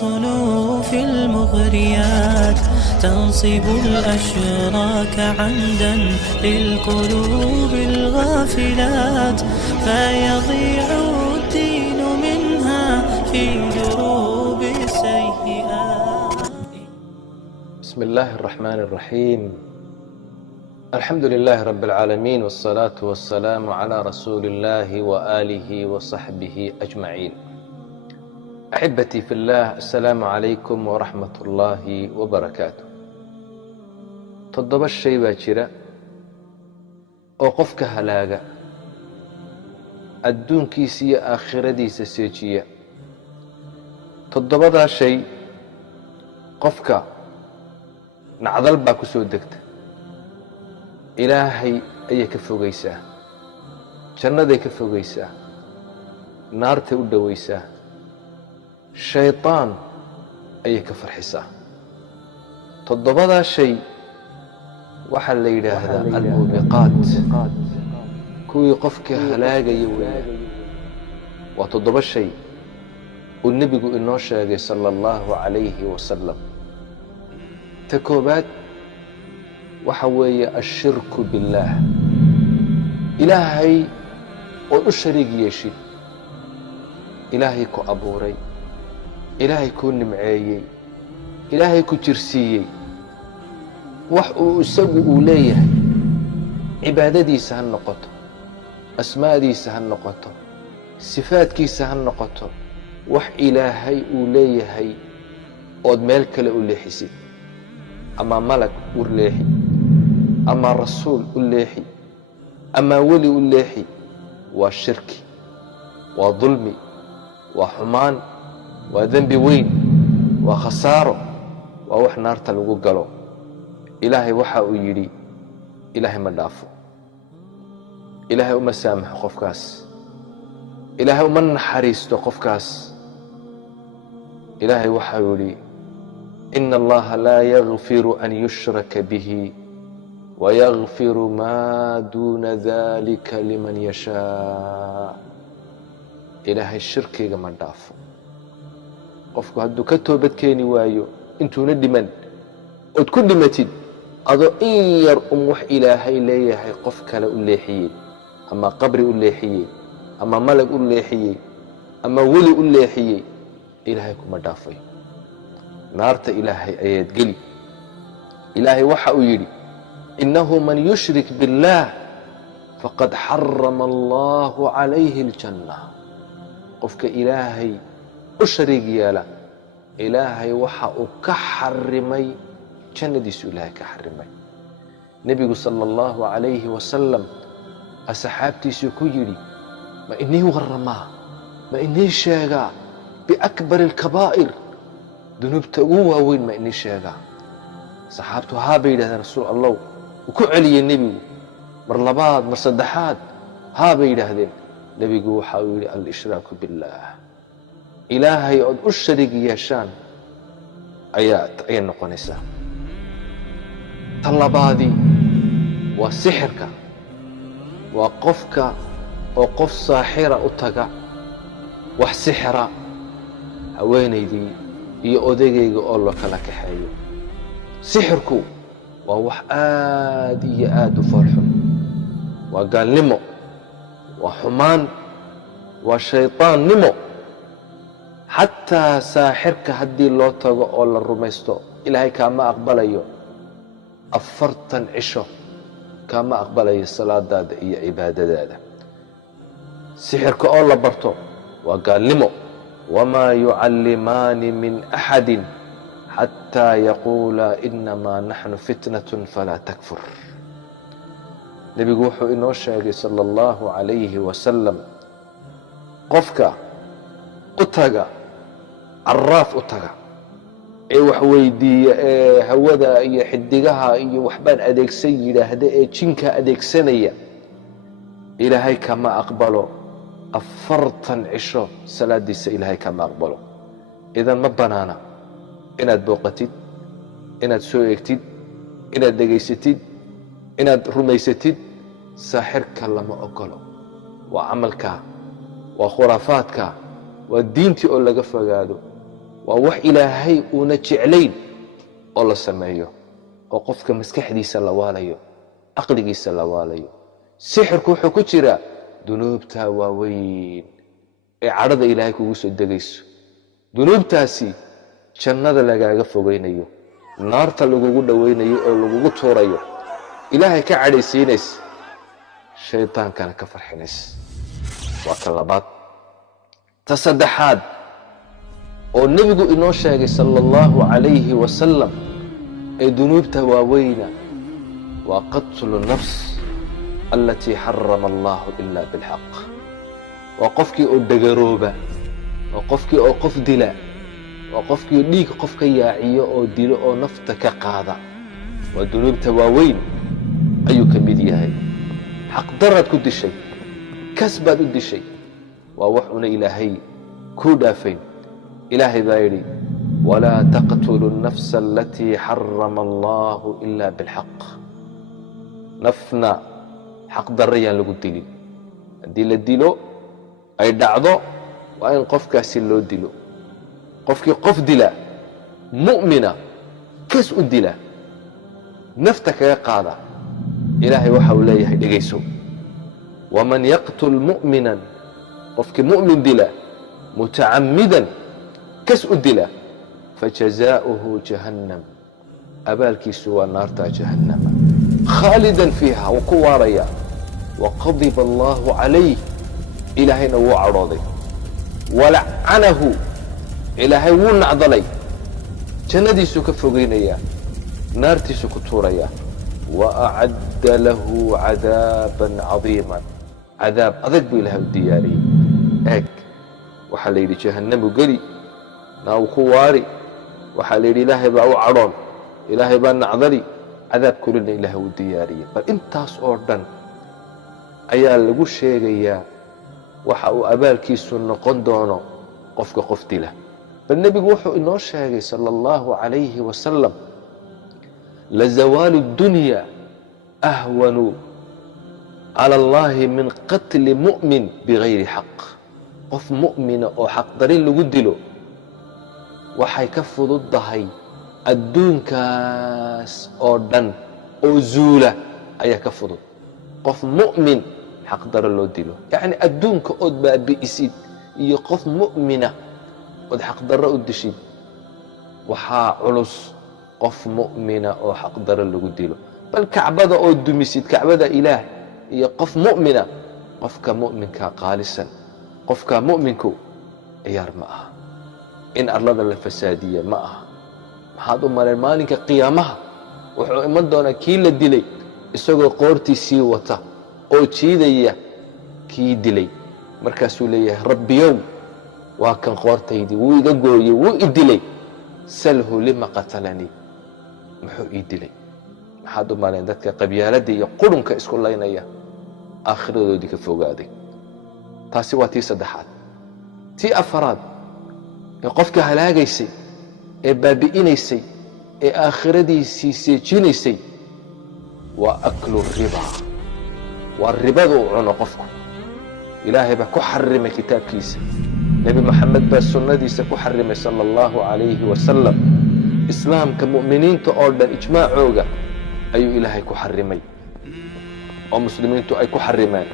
صنوف المغريات تنصب الأشراك عمدا للقلوب الغافلات فيضيع الدين منها في دروب السيئات. بسم الله الرحمن الرحيم. الحمد لله رب العالمين، والصلاة والسلام على رسول الله وآله وصحبه أجمعين. أحبتي في الله، السلام عليكم ورحمة الله وبركاته. toddoba shay baa jira oo qofka halaaga, adduunkiisa iyo aakhiradiisa seejiya. toddobadaa shay qofka nacdal baa ku soo degta, ilaahay ayay ka fogaysaa, jannaday ka fogaysaa, naartay u dhowaysaa, shayطaan ayay ka farxisaa. toddobadaa shay waxaa la yidhaahdaa almuubiqaat, kuwii qofka halaagaya weeya. waa toddoba shay uu nebigu inoo sheegay sala allahu calayhi wasalam. ta koobaad waxa weeye ashirku billaah, ilaahay ood u shariig yeeshid. ilaahay ku abuuray, ilaahay kuu nimceeyey, ilaahay ku jirsiiyey wax uu isagu uu leeyahay, cibaadadiisa ha noqoto, asmaadiisa ha noqoto, sifaadkiisa ha noqoto, wax ilaahay uu leeyahay ood meel kale u leexisid, ama malag u leexi, ama rasuul u leexi, ama weli u leexi. waa shirki, waa dulmi, waa xumaan, waa dembi weyn, waa khasaaro, waa wax naarta lagu galo. ilaahay waxa uu yidhi, ilaahay ma dhaafo, ilaahay uma saamaxo qofkaas, ilaahay uma naxariisto qofkaas. ilaahay waxa uu yidhi, ina allaha laa yakfiru an yushraka bihi wayakfiru maa duuna dalika liman yashaa. ilaahay shirkiga ma dhaafo. qofku hadduu ka toobad keeni waayo intuuna dhiman, ood ku dhimatid adoo in yar wax ilaahay leeyahay qof kale u leexiyey, ama qabri u leexiyey, ama malag u leexiyey, ama weli u leexiyey, ilaahay kuma dhaafay. naarta ilaahay ayaad geli. ilaahay waxa uu yidhi, innahu man yushrik biاllaah faqad xarama allahu calayhi اljanna. qofka ilaahay u shariig yeela, ilaahay waxa uu ka xarimay jannadiisu, ilaahay ka xarimay. nebigu sala allahu calayhi wasalam asxaabtiisuu ku yidhi, ma inii warramaa, ma inii sheegaa biakbari alkabaa'ir, dunuubta ugu waaweyn ma inii sheegaa? saxaabtu haa bay yidhahdeen, rasuul allow. wuu ku celiyey nebigu mar labaad, mar saddexaad, haa bay yidhaahdeen. nebigu waxa uu yidhi, al-ishraaku billaah, ilaahay ood u shariig yeeshaan ayay noqonaysaa. ta labaadii waa sixirka, waa qofka oo qof saaxira u taga, wax sixira, haweenaydii iyo odagayga oo loo kala kaxeeyo. sixirku waa wax aad iyo aad u foolxun, waa gaalnimo, waa xumaan, waa shayطaannimo. xataa saaxirka haddii loo tago oo la rumaysto, ilaahay kaama aqbalayo 40 cisho, kaama aqbalayo salaadaada iyo cibaadadaada. sixirka oo la barto waa gaalnimo. wamaa yucallimaani min axadi xataa yaquulaa inamaa naxnu fitnatun falaa takfur. nebigu wuxuu inoo sheegay sala allahu calayhi wasalam, qofka u taga, caraaf u taga, ee wax weydiiya, ee hawada iyo xidigaha iyo waxbaan adeegsan yidhaahda, ee jinka adeegsanaya, ilaahay kama aqbalo 40 cisho salaadiisa, ilaahay kama aqbalo. idan ma banaana inaad booqatid, inaad soo eegtid, inaad dhegaysatid, inaad rumaysatid. saaxirka lama ogolo. waa camalka, waa khuraafaadka, waa diintii oo laga fogaado, waa wax ilaahay uuna jeclayn oo la sameeyo oo qofka maskaxdiisa la waalayo aqligiisa la waalayo sixirku wuxuu ku jiraa dunuubta waaweyn ee cadhada ilaahay kugu soo degayso dunuubtaasi jannada lagaaga fogeynayo naarta lagugu dhaweynayo oo lagugu tuurayo ilaahay ka cadhaysiinaysa shaydaankana ka farxinaysa waa ka labaad ta saddexaad oo nebigu inoo sheegay sala allahu calayhi wasalam ee dunuubta waaweyna waa qatlu nafs alatii xarama allahu ila bilxaq waa qofkii oo dhagarooba waa qofkii oo qof dila waa qofkii dhiig qof ka yaaciyo oo dilo oo nafta ka qaada waa dunuubta waaweyn ayuu ka mid yahay xaqdaraad ku dishay kas baad u dishay waa wax una ilaahay kuu dhaafayn ilaahay baa yidhi walaa taqtulu nafsa alatii xarama allahu ila bilxaq nafna xaqdarra yaan lagu dilin haddii la dilo ay dhacdo waa in qofkaasi loo dilo qofkii qof dila mu'mina kas u dila nafta kaga qaada ilaahay waxa uu leeyahay dhegayso waman yaqtul mu'minan qofkii mu'min dila mutacammidan kas u dila fajazaa'uhu jahannam abaalkiisu waa naarta jahannama khaalidan fiiha wuu ku waaraya waqadiba allahu calayh ilaahayna wuu cadhooday walacanahu ilaahay wuu nacdalay jannadiisuu ka fogeynayaa naartiisuu ku tuurayaa waacadda lahu cadaaban cadiiman cadaab adag buu ilaahay u diyaariyey eeg waxaa la yidhi jahannamu geli naa uu ku waari waxaa la yidhi ilaahay baa u cadhoon ilaahay baa nacdali cadaab kulina ilaahay u diyaariyey bal intaas oo dhan ayaa lagu sheegayaa waxa uu abaalkiisu noqon doono qofka qof dila bal nebigu wuxuu inoo sheegay sala allahu calayhi wasalam lazawaalu اdunya ahwanu cala allahi min qatli mu'min bigayri xaq qof mu'mina oo xaqdarin lagu dilo waxay ka fududdahay adduunkaas oo dhan oo zuula ayaa ka fudud qof mu'min xaqdaro loo dilo yacni adduunka ood baabi'isid iyo qof mu'mina ood xaqdarro u dishid waxaa culus qof mu'mina oo xaqdaro lagu dilo bal kacbada oo dumisid kacbada ilaah iyo qof mu'mina qofka mu'minka qaalisan qofka mu'minku ciyaar ma aha in arlada la fasaadiya ma aha maxaad u maleen maalinka qiyaamaha wuxuu iman doonaa kii la dilay isagoo qoortiisii wata oo jiidaya kii dilay markaasuu leeyahay rabbiyow waa kan qoortaydii wuu iga gooyey wuu i dilay salhu lima qatalanii muxuu ii dilay maxaad u maleen dadka qabyaaladda iyo qurunka isku laynaya aakhiradoodii ka fogaaday taasi waa tii saddexaad tii afaraad ee qofka halaagaysay ee baabi'inaysay ee aakhiradiisii seejinaysay waa aklu riba waa ribada uu cuno qofku ilaahay baa ku xarimay kitaabkiisa nebi moxamed baa sunnadiisa ku xarimay sala allahu calayhi wasalam islaamka mu'miniinta oo dhan ijmaacooga ayuu ilaahay ku xarimay oo muslimiintu ay ku xarimeen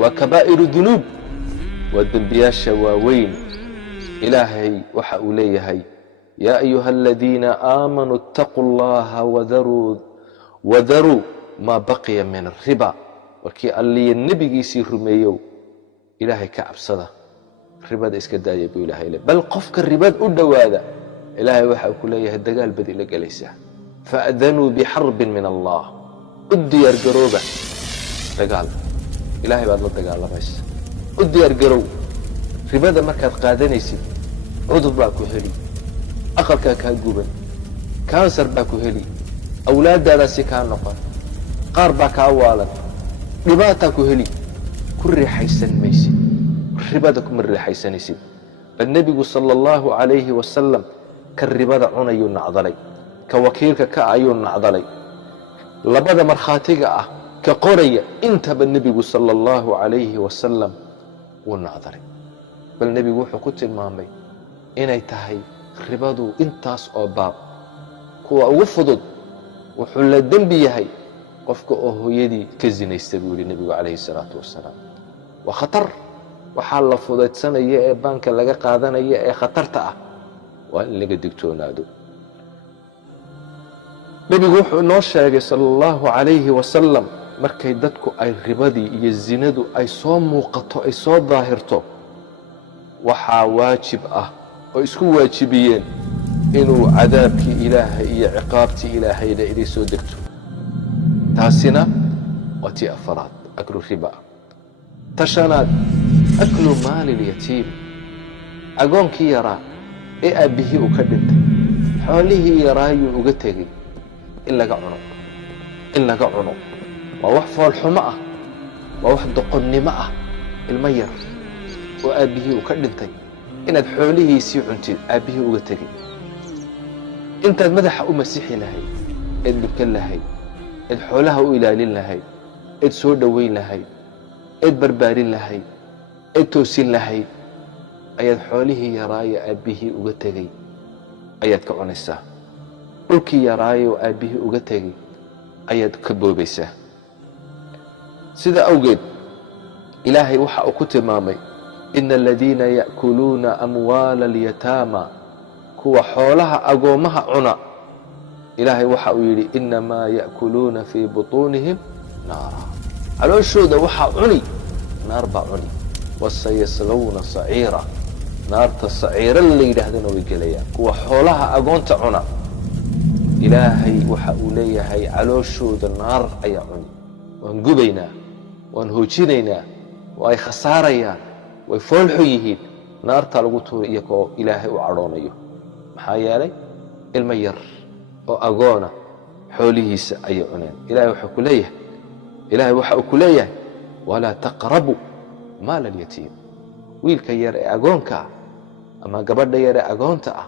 waa kabaa'iru dunuub waa dembiyaasha waaweyn ilaahay waxa uu leeyahay yaa ayuha aladiina aamanuu ittaquu allaha wadaruu maa baqiya min ariba warkii alliya nebigiisii rumeeyow ilaahay ka cabsada ribada iska daaya buu ilaahay le bal qofka ribad u dhowaada ilaahay waxa uu ku leeyahay dagaal bad ila gelaysaa faadanuu bixarbin min allah u diyaargarooba dagaal ilaahay baad la dagaalamaysa u diyaargarow ribada markaad qaadanaysid cudur baa ku heli aqalkaa kaa guban kansar baa ku heli awlaadaadaasi kaa noqon qaar baa kaa waalan dhibaataa ku heli ku riixaysan maysid ribada kuma riixaysanaysid bal nebigu sala allahu calayhi wasalam ka ribada cunayuu nacdalay ka wakiilka ka ayuu nacdalay labada markhaatiga ah ka qoraya intaba nebigu sala allahu calayhi wasalam wuu nacdalay bal nebigu wuxuu ku tilmaamay inay tahay ribadu intaas oo baab kuwa ugu fudud wuxuu la dembi yahay qofka oo hooyadii ka zinaysta buu yidhi nebigu calayhi salaatu wasalaam. waa khatar. waxaa la fudaydsanaya ee baanka laga qaadanaya ee khatarta ah waa in laga digtoonaado. nebigu wuxuu inoo sheegay sala allahu calayhi wasalam markay dadku ay ribadii iyo zinadu ay soo muuqato ay soo daahirto waxaa waajib ah oo isku waajibiyeen inuu cadaabkii ilaahay iyo ciqaabtii ilaahayna inay soo degto. taasina waa tii afaraad, aklu riba. ta shanaad, aklu maali lyatiim, agoonkii yaraa ee aabbihii uu ka dhintay, xoolihii yaraayuu uga tegey in laga cuno. waa wax foolxumo ah, waa wax doqonnimo ah. ilmo yar oo aabbihii uu ka dhintay inaad xoolihiisii cuntid, aabbihii uga tegey. intaad madaxa u masixi lahayd, eed dhukan lahayd, eed xoolaha u ilaalin lahayd, eed soo dhowayn lahayd, eed barbaarin lahayd, eed toosin lahayd, ayaad xoolihii yaraayo aabbihii uga tegey ayaad ka cunaysaa. dhulkii yaraayo aabbihii uga tegey ayaad ka boobaysaa. sida awgeed ilaahay waxa uu ku tilmaamay ina aladiina ya'kuluuna amwaala alyataama, kuwa xoolaha agoommaha cuna, ilaahay waxa uu yidhi inamaa ya'kuluuna fii butuunihim naara, calooshooda waxaa cuni naar baa cuni. wasayaslawna saciira, naarta saciira la yidhaahdana way gelayaan. kuwa xoolaha agoonta cuna, ilaahay waxa uu leeyahay calooshooda naar ayaa cuni. waan gubaynaa, waan hoojinaynaa, waa ay khasaarayaan, way foolxu yihiin. naartaa lagu tuuray iyagoo ilaahay u cadhoonayo. maxaa yeelay ilmo yar oo agoona xoolihiisa ayay cuneen. ilaahay waxa uu ku leeyahay walaa taqrabu maala alyatiim, wiilka yar ee agoonka ah ama gabadha yar ee agoonta ah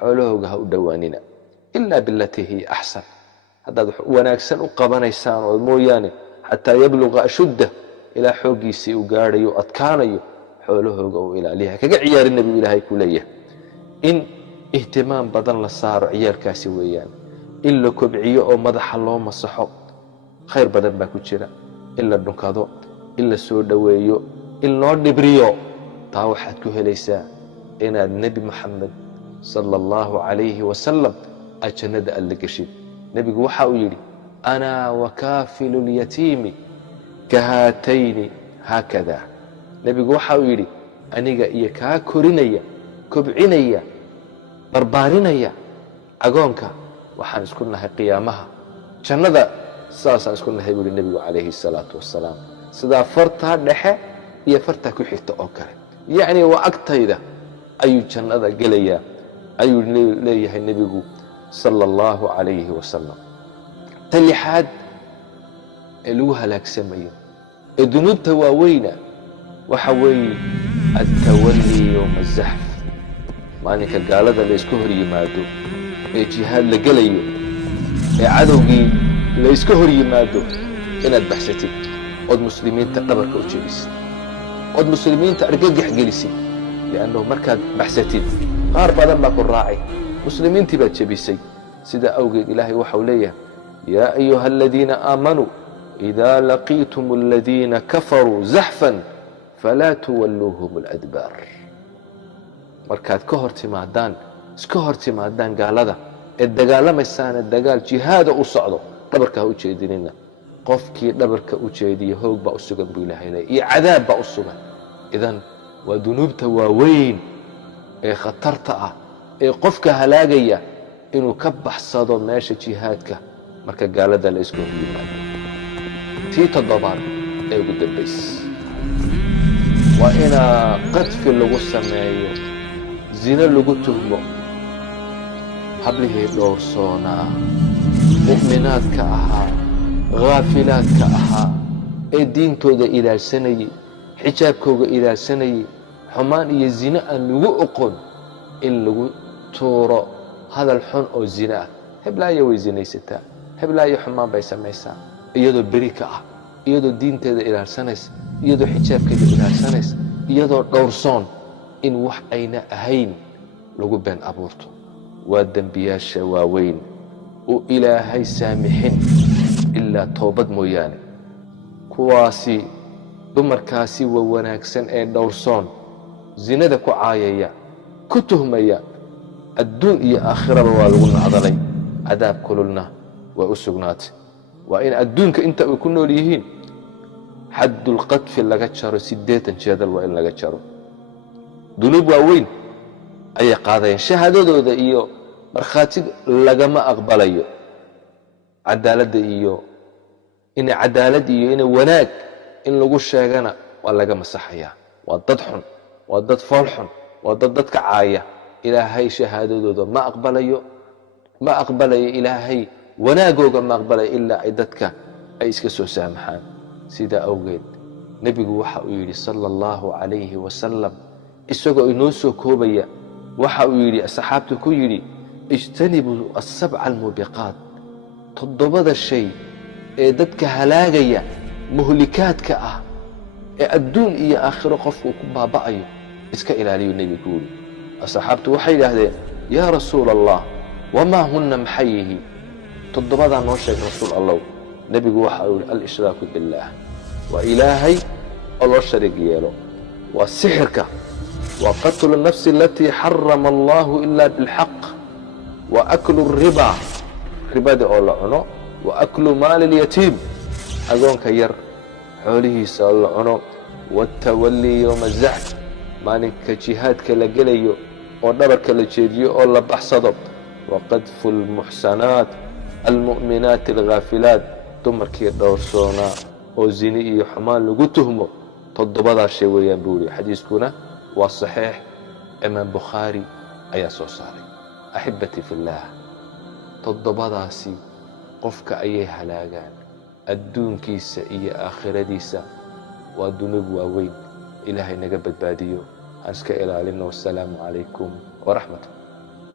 xoolahooga ha u dhowaanina ilaa bilatii hiya axsan, haddaad wax wanaagsan u qabanaysaan oo mooyaane xataa yabluqa ashuddah, ilaa xooggiisii uu gaadhayo o adkaanayo, xoolahooga uu ilaaliya. kaga ciyaarin nebigu ilaahay ku leeyahay in ihtimaam badan la saaro ciyaalkaasi weeyaan, in la kobciyo oo madaxa loo masaxo. khayr badan baa ku jira. in la dhunkado, in la soo dhoweeyo, in loo dhibriyo. taa waxaad ku helaysaa inaad nebi moxamed sala allahu calayhi wasalam aad jannada aad la geshid. nebigu waxa uu yidhi anaa wakaafilu lyatiimi kahaatayni haakada. nebigu waxa uu yidhi aniga iyo kaa korinaya, kobcinaya, barbaarinaya agoonka waxaan isku nahay qiyaamaha jannada. saasaan isku nahay buu yidhi nebigu calayhi salaatu wasalaam. sidaa fartaa dhexe iyo fartaa ku xigta oo kale, yacni waa agtayda ayuu jannada gelayaa ayuu leeyahay nebigu sala allahu calayhi wasalam. ta lixaad ee lagu halaagsamayo ee dunuubta waaweyna waxa weeye altawalli yowma azaxf, maalinka gaalada layska hor yimaado ee jihaad la gelayo ee cadowgii layska hor yimaado, inaad baxsatid ood muslimiinta dhabarka u jebisid, ood muslimiinta argagax gelisid. liannahu markaad baxsatid qaar badan baa ku raacay, muslimiintii baad jebisay. sidaa awgeed ilaahay waxau leeyahay yaa ayuha aladiina aamanuu idaa laqiitum aladiina kafaruu zaxfan falaa tuwalluuhum aladbaar. markaad iska hor timaadaan gaalada ee dagaalamaysaana dagaal jihaada u socdo, dhabarka ha u jeedinina. qofkii dhabarka u jeediya hoog baa u sugan buu ilaahay leeyahay, iyo cadaab baa u sugan. idan waa dunuubta waaweyn ee khatarta ah ee qofka halaagaya inuu ka baxsado meesha jihaadka marka gaalada la iska hor yimaado. tii toddobaad ee ugu dambaysa waa inaa qadfi lagu sameeyo, zino lagu tuhmo hablihii dhowrsoonaa, mu'minaadka ahaa, khaafilaadka ahaa ee diintooda ilaalsanayey, xijaabkooga ilaalsanayey, xumaan iyo zino aan lagu oqon in lagu tuuro hadal xun oo zino ah. heblaayo way zinaysataa, heblaayo xumaan bay samaysaa, iyadoo beri ka ah, iyadoo diinteeda ilaalsanaysa, iyadoo xijaabkeeda ilaalsanaysa, iyadoo dhowrsoon, in wax ayna ahayn lagu been abuurto waa dembiyaasha waaweyn oo ilaahay saamixin ilaa toobad mooyaane. kuwaasi dumarkaasi waa wanaagsan ee dhowrsoon zinada ku caayaya ku tuhmaya adduun iyo aakhiraba waa lagu nacdalay, cadaab kululna waa u sugnaatay. waa in adduunka inta ay ku nool yihiin xaddul qadfi laga jaro 80 jeedal waa in laga jaro. dunuub waaweyn ayay qaadayeen, shahaadadooda iyo markhaatiga lagama aqbalayo. cadaaladda iyo inay wanaag in lagu sheegana waa laga masaxayaa. waa dad xun, waa dad fool xun, waa dad dadka caaya. ilaahay shahaadadooda ma aqbalayo ilaahay wanaagooga ma aqbalayo ilaa ay dadka ay iska soo saamaxaan. sidaa awgeed nebigu waxa uu yidhi sala allahu calayhi wasalam, isagoo inoo soo koobaya, waxa uu yidhi asxaabta ku yidhi ijtanibuu asabca almuubiqaat, 7 shay ee dadka halaagaya muhlikaadka ah ee adduun iyo aakhiro qofku ku baaba'ayo iska ilaaliyo. nebigu yidhi asxaabtu waxay yidhaahdeen yaa rasuul allah wamaa hunna maxay yihiin 7daa noo sheeg rasuul allow. nebigu waxa uu yidhi al-ishraaku billaah, waa ilaahay oo loo shariig yeelo, waa sixirka, waa qatlu nafsi alatii xarama allahu ilaa bilxaq, waa aklu riba, ribada oo la cuno, wa aklu maali lyatiim, agoonka yar xoolihiisa oo la cuno, watawallii yowma zaxf, maalinka jihaadka la gelayo oo dhabarka la jeediyo oo la baxsado, wa qadfu almuxsanaat almu'minaati alghaafilaat, dumarkii dhowrsoonaa oo zini iyo xumaan lagu tuhmo. 7daa shay weeyaan buu yidhi. xadiiskuna waa saxiix, imaam bukhaari ayaa soo saaray. axibbatii fillaah, 7daasi qofka ayay halaagaan adduunkiisa iyo aakhiradiisa. waa dunuub waaweyn. ilaahay naga badbaadiyo, aan iska ilaalino. wasalaamu calaykum waraxmatullah.